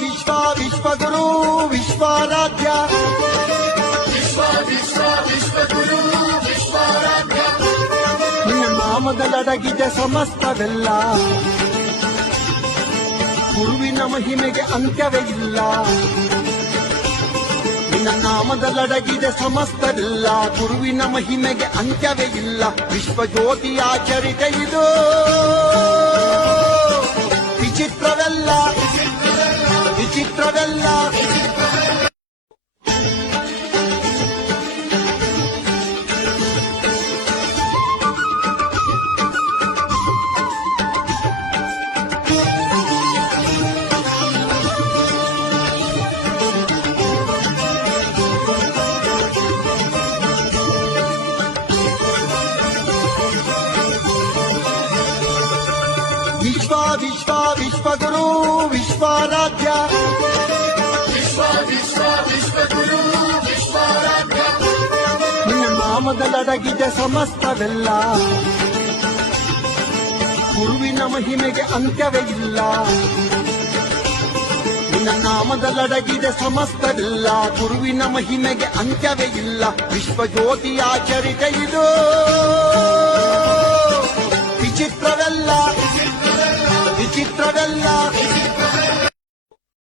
ವಿಶ್ವ ವಿಶ್ವಗುರು ವಿಶ್ವಾರಾಧ್ಯ ವಿಶ್ವಗುರು ವಿಶ್ವಾರಾಧ್ಯ ನಿನ್ನ ನಾಮದಲ್ಲಡಗಿದೆ ಸಮಸ್ತವೆಲ್ಲ ಗುರುವಿನ ಮಹಿಮೆಗೆ ಅಂತ್ಯವೇ ಇಲ್ಲ ನಿನ್ನ ನಾಮದಲ್ಲಡಗಿದೆ ಸಮಸ್ತವೆಲ್ಲ ಗುರುವಿನ ಮಹಿಮೆಗೆ ಅಂತ್ಯವೇ ಇಲ್ಲ ವಿಶ್ವಜ್ಯೋತಿ ಆಚರಿತ ಇದು ವಿಚಿತ್ರವೆಲ್ಲ ವಿಚಿತ್ರವೆಲ್ಲ ವಿಶ್ವ ವಿಶ್ವ ವಿಶ್ವಗುರು ವಿಶ್ವಾರಾಧ್ಯ ವಿಶ್ವಗುರು ವಿಶ್ವಾರಾಧ್ಯ ನಿನ್ನ ನಾಮದಲ್ಲಡಗಿದೆ ಸಮಸ್ತವೆಲ್ಲ ಗುರುವಿನ ಮಹಿಮೆಗೆ ಅಂತ್ಯವೇ ಇಲ್ಲ ನಿನ್ನ ನಾಮದಲ್ಲಡಗಿದೆ ಸಮಸ್ತವೆಲ್ಲ ಗುರುವಿನ ಮಹಿಮೆಗೆ ಅಂತ್ಯವೇ ಇಲ್ಲ ವಿಶ್ವಜ್ಯೋತಿ ಆಚರಿತ ಇದು ವಿಚಿತ್ರವೆಲ್ಲ ವಿಚಿತ್ರವೆಲ್ಲ